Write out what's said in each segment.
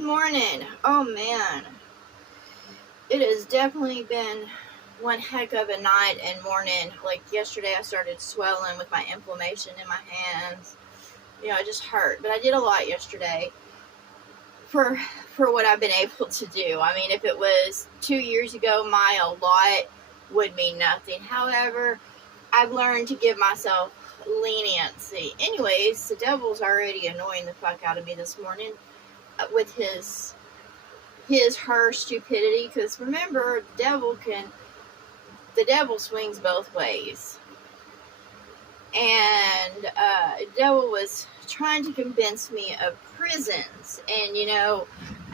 Good morning. Oh man, it has definitely been one heck of a night and morning. Like yesterday, I started swelling with my inflammation in my hands. It just hurt. But I did a lot yesterday for for what I've been able to do. I mean, if it was 2 years ago, my a lot would mean nothing. However, I've learned to give myself leniency. Anyways, the devil's already annoying the fuck out of me this morning with her stupidity, because remember, the devil swings both ways, and the devil was trying to convince me of prisons. And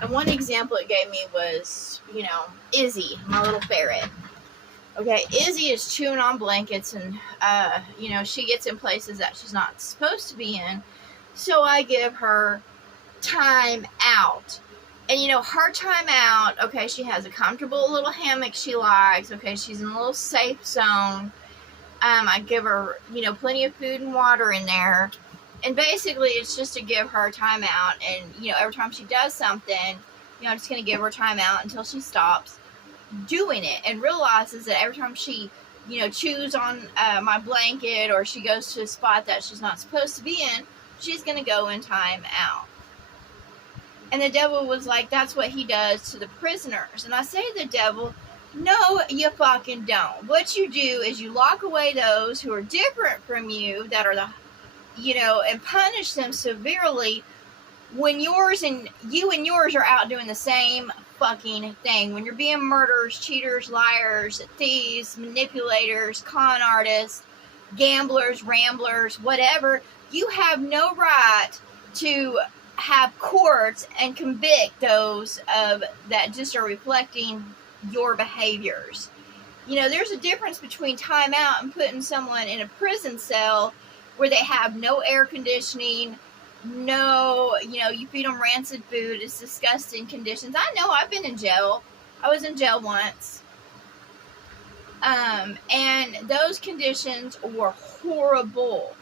one example it gave me was Izzy, my little ferret. Okay, Izzy is chewing on blankets, and she gets in places that she's not supposed to be in, so I give her time out. And her time out, okay, she has a comfortable little hammock she likes. Okay, she's in a little safe zone. I give her, plenty of food and water in there. And basically, it's just to give her time out. And, every time she does something, I'm just going to give her time out until she stops doing it and realizes that every time she, chews on my blanket, or she goes to a spot that she's not supposed to be in, she's going to go in time out. And the devil was like, that's what he does to the prisoners. And I say to the devil, no, you fucking don't. What you do is you lock away those who are different from you, that are and punish them severely when yours and yours are out doing the same fucking thing. When you're being murderers, cheaters, liars, thieves, manipulators, con artists, gamblers, ramblers, whatever, you have no right to have courts and convict those of that just are reflecting your behaviors. There's a difference between time out and putting someone in a prison cell where they have no air conditioning, you feed them rancid food. It's disgusting conditions. I know, I've been in jail. I was in jail once. And those conditions were horrible,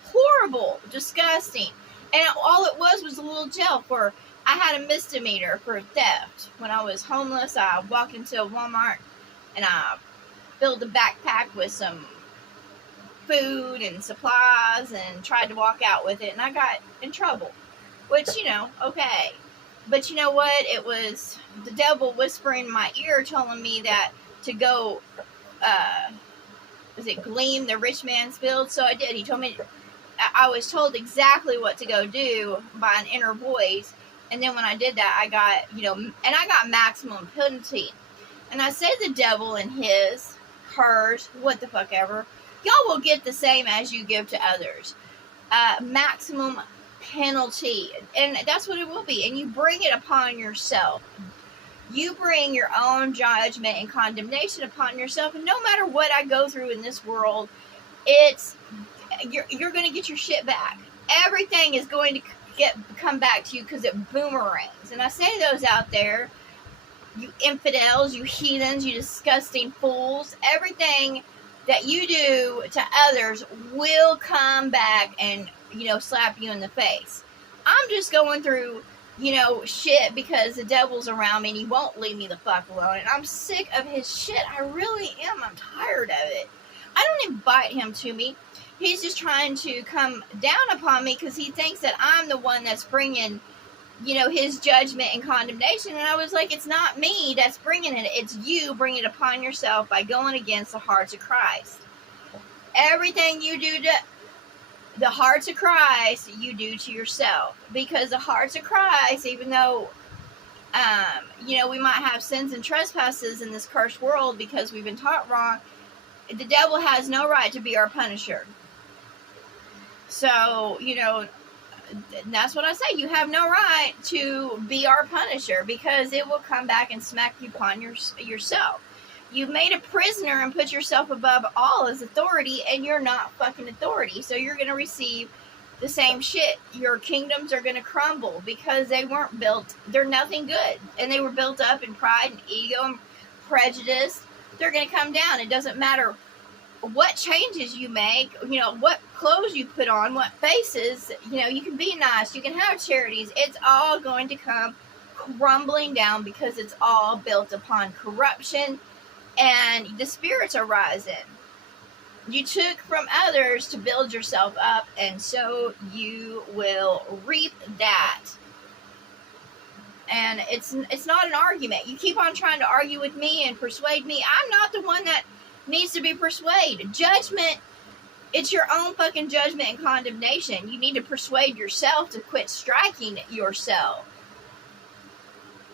disgusting. And all it was a little jail for, I had a misdemeanor for theft. When I was homeless, I walked into a Walmart and I filled a backpack with some food and supplies and tried to walk out with it, and I got in trouble. Which, okay. But you know what? It was the devil whispering in my ear telling me that to go, glean the rich man's field? So I did. He told me, I was told exactly what to go do by an inner voice. And then when I did that, I got maximum penalty. And I say the devil and hers, what the fuck ever, y'all will get the same as you give to others. Maximum penalty. And that's what it will be. And you bring it upon yourself. You bring your own judgment and condemnation upon yourself. And no matter what I go through in this world, you're going to get your shit back. Everything is going to come back to you because it boomerangs. And I say to those out there, you infidels, you heathens, you disgusting fools, everything that you do to others will come back and, slap you in the face. I'm just going through, shit because the devil's around me and he won't leave me the fuck alone. And I'm sick of his shit. I really am. I'm tired of it. I don't invite him to me. He's just trying to come down upon me because he thinks that I'm the one that's bringing, his judgment and condemnation. And I was like, it's not me that's bringing it. It's you bringing it upon yourself by going against the hearts of Christ. Everything you do to the hearts of Christ, you do to yourself. Because the hearts of Christ, even though, we might have sins and trespasses in this cursed world because we've been taught wrong, the devil has no right to be our punisher. So, that's what I say. You have no right to be our punisher because it will come back and smack you upon yourself. You've made a prisoner and put yourself above all as authority, and you're not fucking authority. So you're going to receive the same shit. Your kingdoms are going to crumble because they weren't built. They're nothing good. And they were built up in pride and ego and prejudice. They're going to come down. It doesn't matter what changes you make, what clothes you put on, what faces, you can be nice, you can have charities. It's all going to come crumbling down because it's all built upon corruption, and the spirits are rising. You took from others to build yourself up, and so you will reap that. And it's not an argument. You keep on trying to argue with me and persuade me. I'm not the one that needs to be persuaded. Judgment, it's your own fucking judgment and condemnation. You need to persuade yourself to quit striking yourself.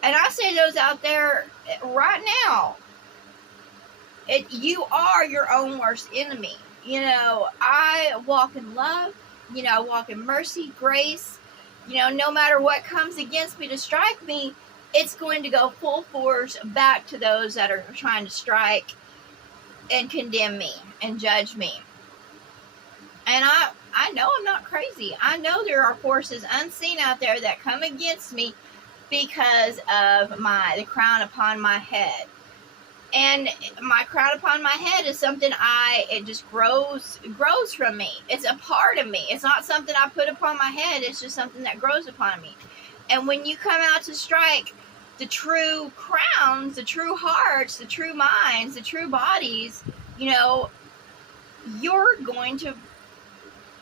And I say those out there right now. You are your own worst enemy. You know, I walk in love. You know, I walk in mercy, grace. You know, no matter what comes against me to strike me, it's going to go full force back to those that are trying to strike and condemn me and judge me. And I know I'm not crazy. I know there are forces unseen out there that come against me because of the crown upon my head. And my crown upon my head is something it just grows from me. It's a part of me. It's not something I put upon my head. It's just something that grows upon me. And when you come out to strike the true crowns, the true hearts, the true minds, the true bodies, you know,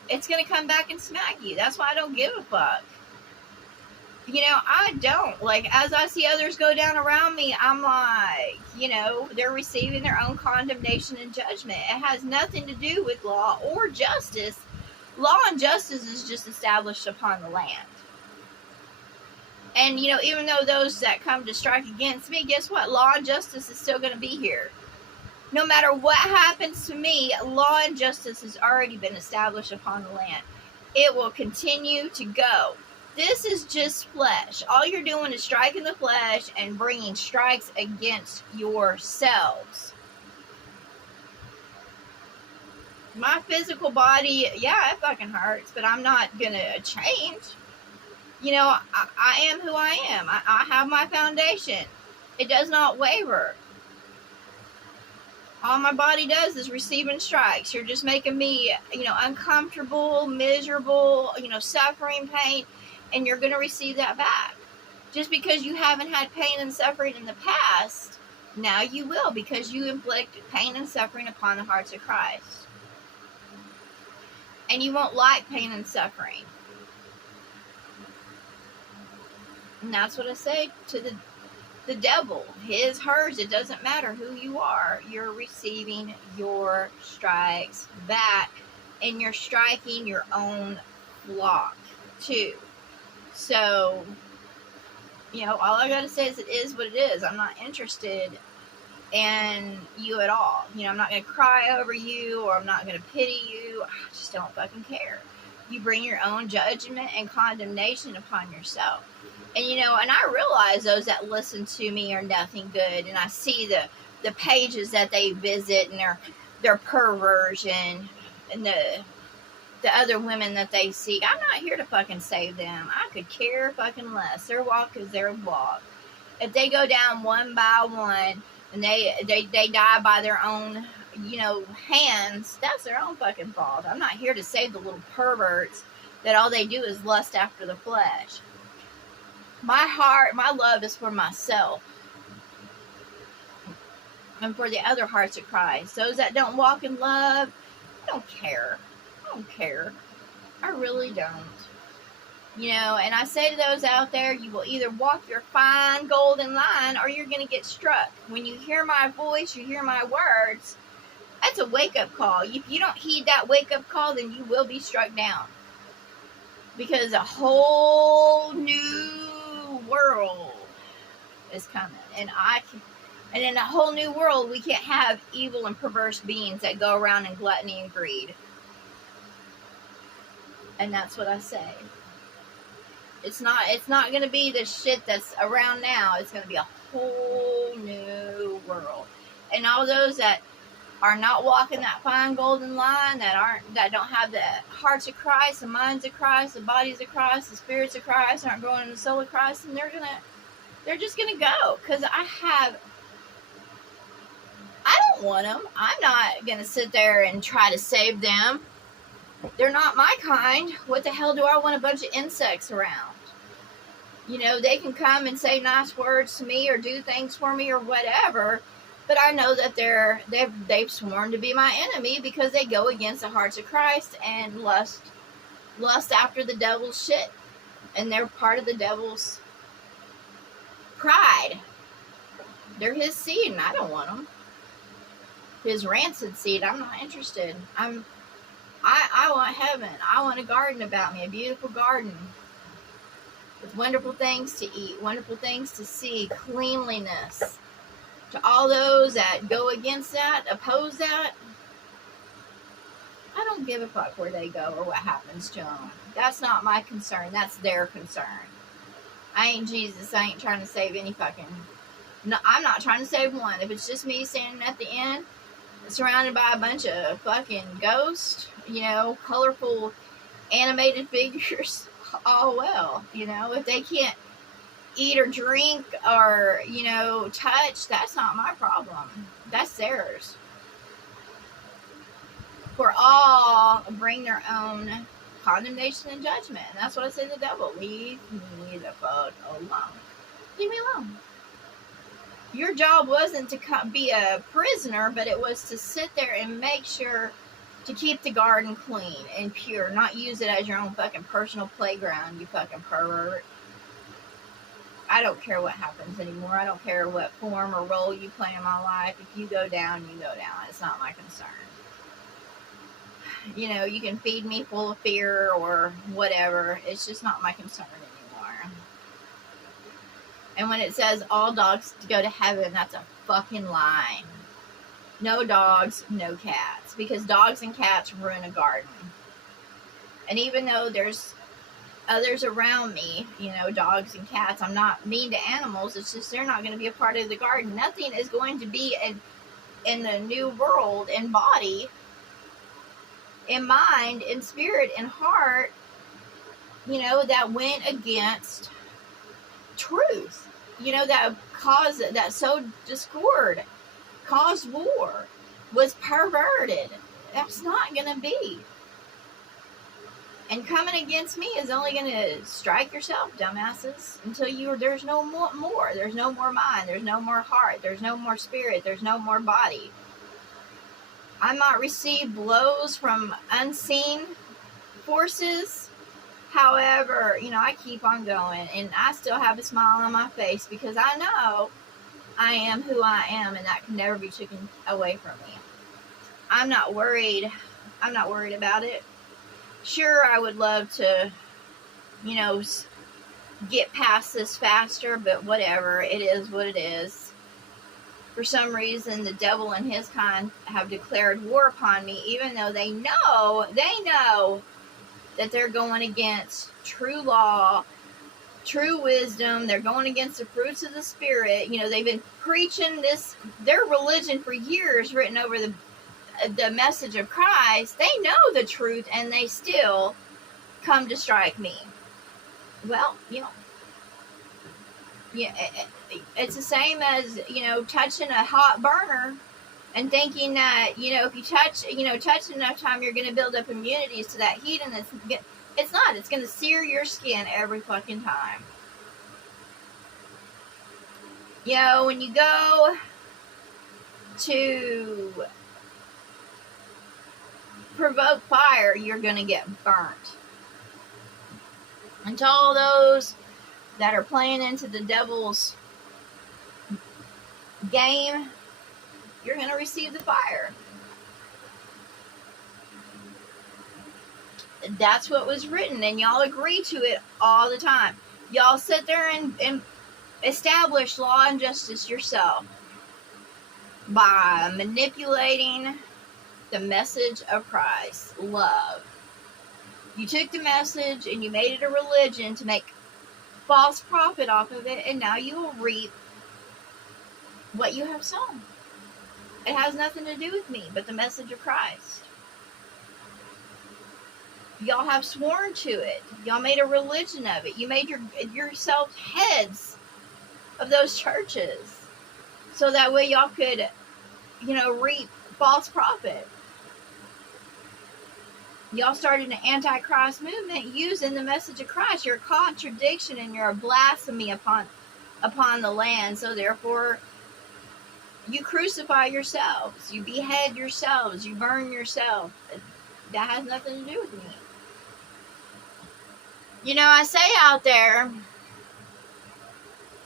it's going to come back and smack you. That's why I don't give a fuck. You know, I don't. Like, as I see others go down around me, I'm like, you know, they're receiving their own condemnation and judgment. It has nothing to do with law or justice. Law and justice is just established upon the land. And, you know, even though those that come to strike against me, guess what? Law and justice is still going to be here. No matter what happens to me, law and justice has already been established upon the land. It will continue to go. This is just flesh. All you're doing is striking the flesh and bringing strikes against yourselves. My physical body, yeah, it fucking hurts, but I'm not going to change. You know, I am who I am. I have my foundation. It does not waver. All my body does is receiving strikes. You're just making me, you know, uncomfortable, miserable, you know, suffering, pain. And you're going to receive that back. Just because you haven't had pain and suffering in the past, now you will, because you inflict pain and suffering upon the hearts of Christ. And you won't like pain and suffering. And that's what I say to the devil. His, hers, it doesn't matter who you are. You're receiving your strikes back. And you're striking your own flock, too. So, you know, all I gotta say is it is what it is. I'm not interested in you at all. You know, I'm not gonna cry over you, or I'm not gonna pity you. I just don't fucking care. You bring your own judgment and condemnation upon yourself. And, you know, and I realize those that listen to me are nothing good. And I see the pages that they visit and their perversion and the other women that they seek. I'm not here to fucking save them. I could care fucking less. Their walk is their walk. If they go down one by one and they die by their own, you know, hands, that's their own fucking fault. I'm not here to save the little perverts that all they do is lust after the flesh. My heart, my love is for myself and for the other hearts of Christ. Those that don't walk in love, I don't care. I don't care. I really don't. You know, and I say to those out there, you will either walk your fine golden line or you're going to get struck. When you hear my voice, you hear my words, that's a wake-up call. If you don't heed that wake-up call, then you will be struck down. Because a whole new world is coming. And in a whole new world, we can't have evil and perverse beings that go around in gluttony and greed. And that's what I say. It's not going to be the shit that's around now. It's going to be a whole new world. And all those that are not walking that fine golden line, that don't have the hearts of Christ, the minds of Christ, the bodies of Christ, the spirits of Christ, aren't growing in the soul of Christ, and they're just going to go. Because I don't want them. I'm not going to sit there and try to save them. They're not my kind. What the hell do I want a bunch of insects around? They can come and say nice words to me or do things for me or whatever, but I know that they've sworn to be my enemy because they go against the hearts of Christ and lust after the devil's shit, and they're part of the devil's pride. They're his seed, and I don't want them. His rancid seed. I'm not interested. I want heaven. I want a garden about me, a beautiful garden with wonderful things to eat, wonderful things to see, cleanliness. To all those that go against that, oppose that, I don't give a fuck where they go or what happens to them. That's not my concern. That's their concern. I ain't Jesus. I ain't trying to save any fucking... No, I'm not trying to save one. If it's just me standing at the end, surrounded by a bunch of fucking ghosts, colorful animated figures, all well. If they can't eat or drink or, touch, that's not my problem. That's theirs. For all bring their own condemnation and judgment. And that's what I say to the devil. Leave me the fuck alone. Leave me alone. Your job wasn't to be a prisoner, but it was to sit there and make sure to keep the garden clean and pure. Not use it as your own fucking personal playground, you fucking pervert. I don't care what happens anymore. I don't care what form or role you play in my life. If you go down, you go down. It's not my concern. You can feed me full of fear or whatever. It's just not my concern anymore. And when it says all dogs go to heaven, that's a fucking lie. No dogs, no cats. Because dogs and cats ruin a garden. And even though there's others around me, dogs and cats, I'm not mean to animals. It's just they're not going to be a part of the garden. Nothing is going to be in the new world in body, in mind, in spirit, in heart, that went against truth. That sowed discord, caused war, was perverted. That's not going to be. And coming against me is only going to strike yourself, dumbasses, until there's no more. There's no more mind. There's no more heart. There's no more spirit. There's no more body. I might receive blows from unseen forces. However, I keep on going, and I still have a smile on my face because I know I am who I am, and that can never be taken away from me. I'm not worried. I'm not worried about it. Sure, I would love to, get past this faster, but whatever. It is what it is. For some reason, the devil and his kind have declared war upon me, even though they know that they're going against true law, true wisdom. They're going against the fruits of the Spirit. They've been preaching their religion for years, written over the message of Christ. They know the truth, and they still come to strike me. Well, it's the same as, touching a hot burner and thinking that, if you touch enough time, you're going to build up immunities to that heat, and it's not. It's going to sear your skin every fucking time. When you go to provoke fire, you're going to get burnt. And to all those that are playing into the devil's game, you're going to receive the fire. That's what was written, and y'all agree to it all the time. Y'all sit there and establish law and justice yourself by manipulating the message of Christ, love. You took the message and you made it a religion to make false profit off of it, and now you will reap what you have sown. It has nothing to do with me but the message of Christ. Y'all have sworn to it. Y'all made a religion of it. You made yourself heads of those churches, so that way y'all could, reap false profit. Y'all started an anti-Christ movement using the message of Christ. You're a contradiction and you're a blasphemy upon the land. So therefore, you crucify yourselves. You behead yourselves. You burn yourself. That has nothing to do with me. You know, I say out there,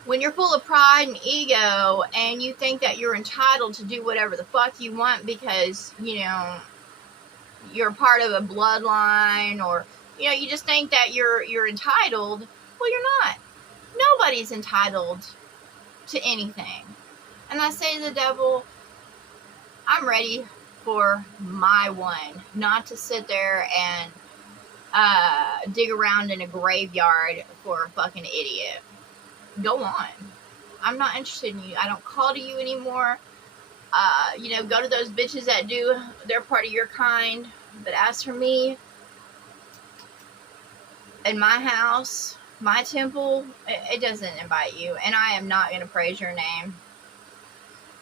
when you're full of pride and ego and you think that you're entitled to do whatever the fuck you want because, you know, you're part of a bloodline, or, you know, you just think that you're entitled. Well, you're not. Nobody's entitled to anything. And I say to the devil, I'm ready for my one, not to sit there and dig around in a graveyard for a fucking idiot. Go on. I'm not interested in you. I don't call to you anymore. You know, go to those bitches that do. They're part of your kind. But as for me, in my house, my temple, it doesn't invite you. And I am not going to praise your name.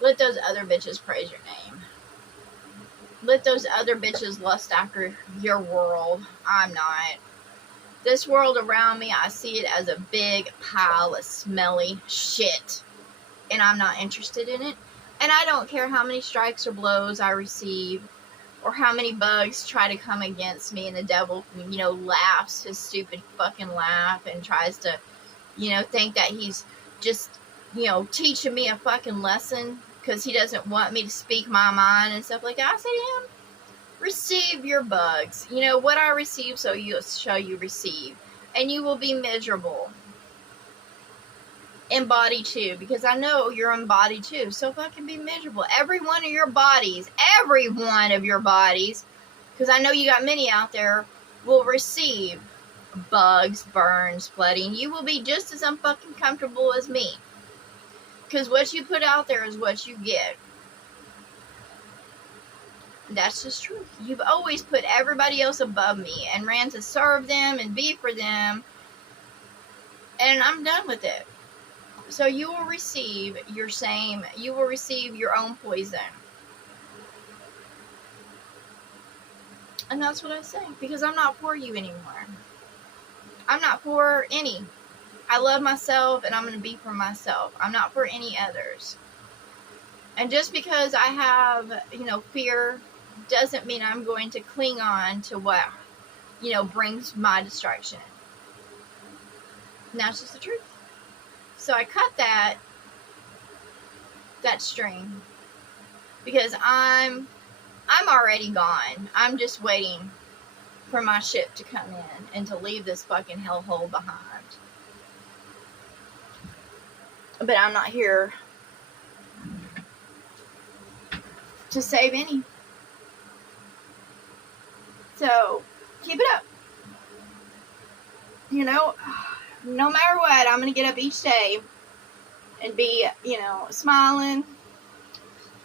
Let those other bitches praise your name. Let those other bitches lust after your world. I'm not. This world around me, I see it as a big pile of smelly shit. And I'm not interested in it. And I don't care how many strikes or blows I receive, or how many bugs try to come against me, and the devil, you know, laughs his stupid fucking laugh and tries to, you know, think that he's just, you know, teaching me a fucking lesson because he doesn't want me to speak my mind and stuff like that. I say to him, receive your bugs. You know, what I receive, so you shall you receive. And you will be miserable. In body too, because I know you're in body too. So fucking be miserable. Every one of your bodies, because I know you got many out there, will receive bugs, burns, flooding. You will be just as unfucking comfortable as me. Because what you put out there is what you get. That's just true. You've always put everybody else above me and ran to serve them and be for them. And I'm done with it. So you will receive your own poison. And that's what I say. Because I'm not for you anymore. I'm not for any. I love myself and I'm going to be for myself. I'm not for any others. And just because I have, you know, fear doesn't mean I'm going to cling on to what, you know, brings my destruction. And that's just the truth. So I cut that string because I'm already gone. I'm just waiting for my ship to come in and to leave this fucking hellhole behind. But I'm not here to save any. So keep it up. You know, no matter what, I'm going to get up each day and be, you know, smiling,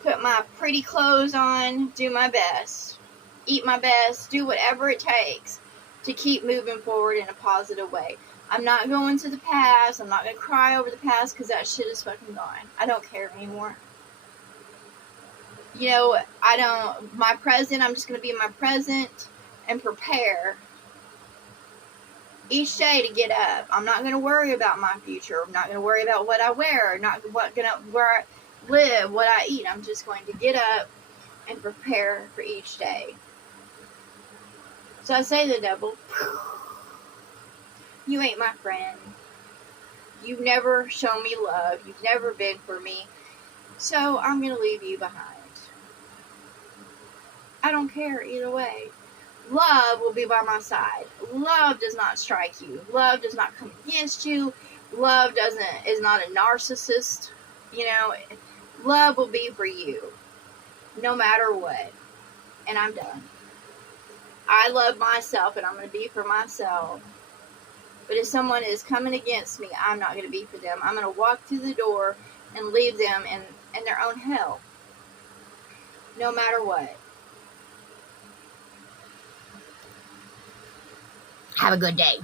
put my pretty clothes on, do my best, eat my best, do whatever it takes to keep moving forward in a positive way. I'm not going to the past. I'm not going to cry over the past because that shit is fucking gone. I don't care anymore. You know, my present, I'm just going to be in my present and prepare each day to get up. I'm not going to worry about my future. I'm not going to worry about what I wear, where I live, what I eat. I'm just going to get up and prepare for each day. So I say to the devil, you ain't my friend. You've never shown me love. You've never been for me. So I'm going to leave you behind. I don't care either way. Love will be by my side. Love does not strike you. Love does not come against you. Love is not a narcissist. You know, love will be for you no matter what. And I'm done. I love myself and I'm going to be for myself. But if someone is coming against me, I'm not going to be for them. I'm going to walk through the door and leave them in their own hell. No matter what. Have a good day.